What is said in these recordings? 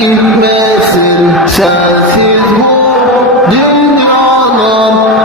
gitmesin Sensiz bu dünyanın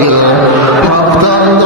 ağlayın Aktan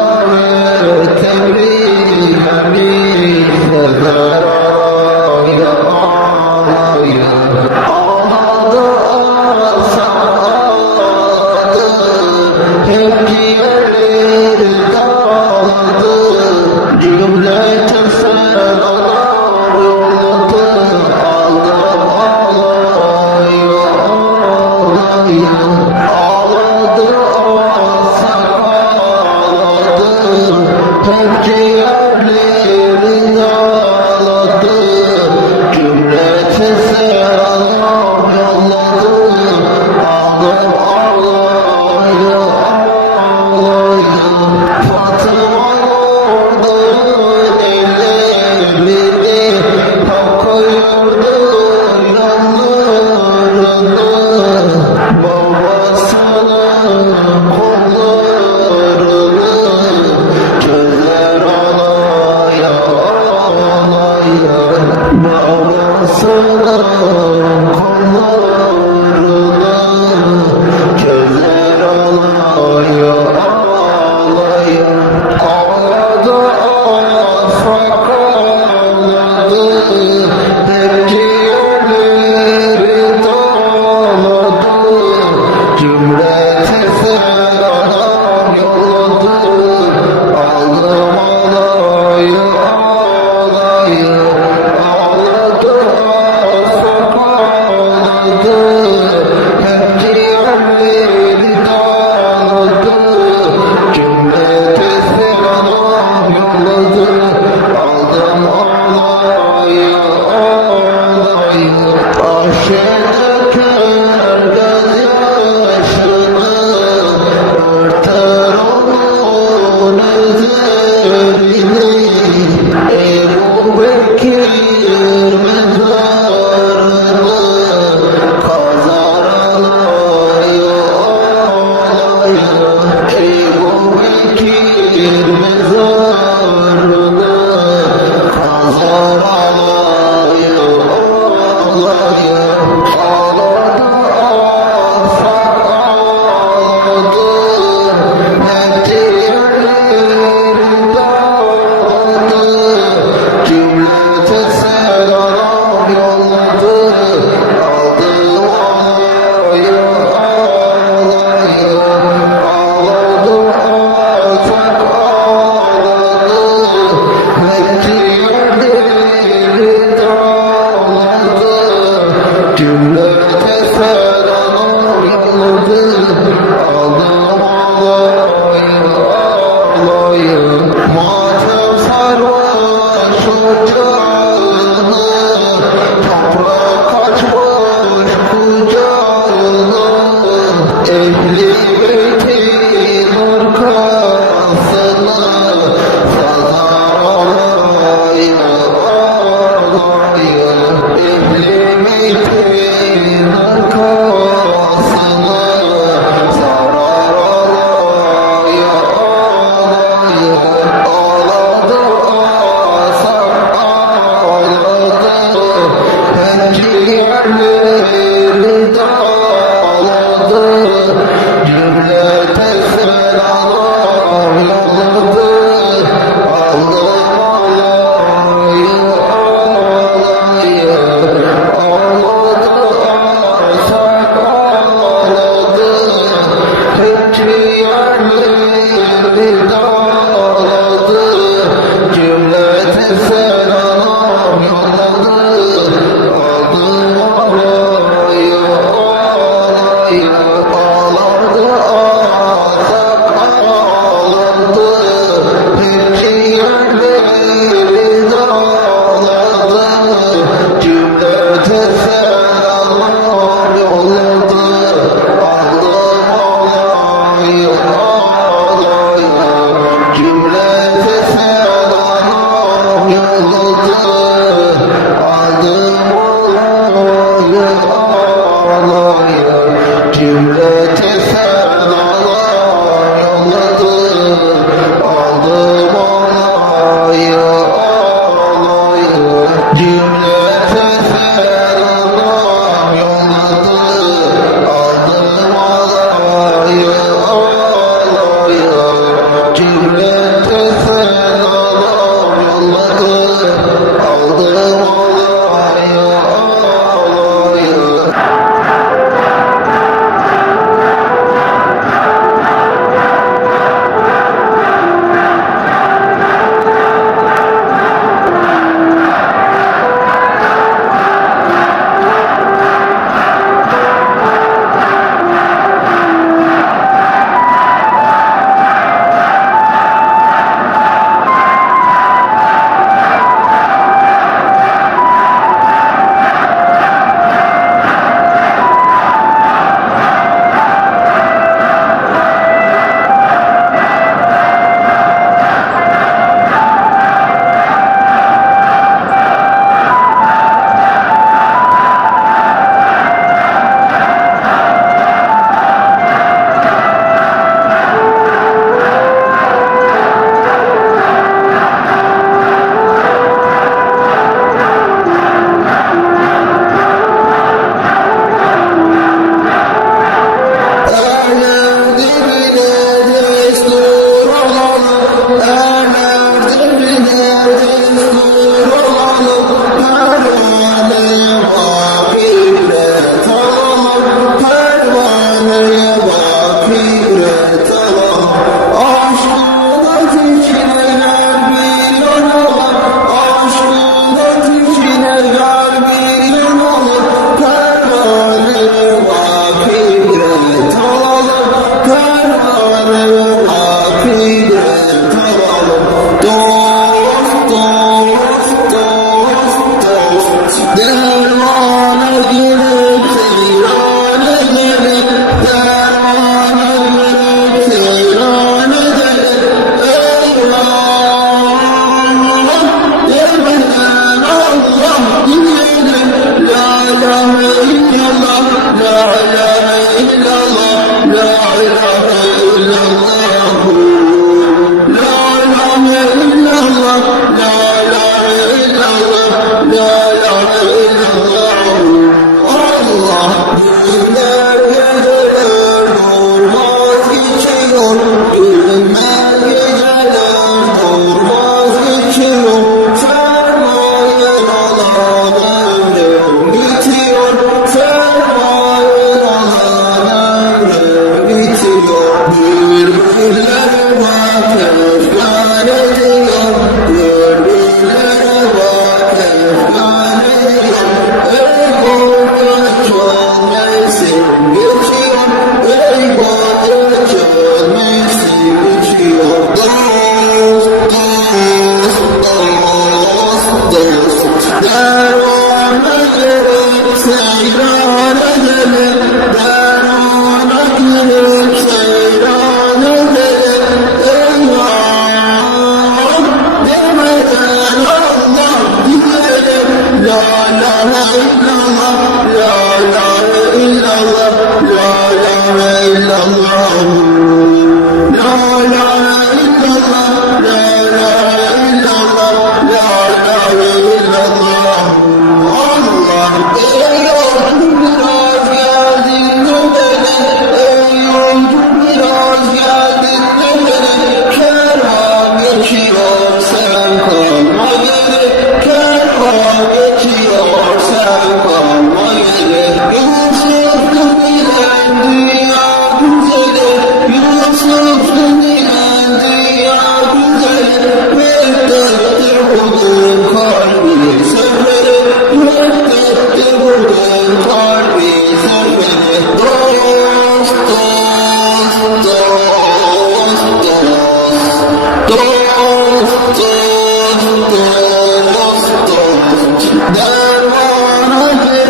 سيران أهل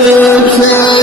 Yeah.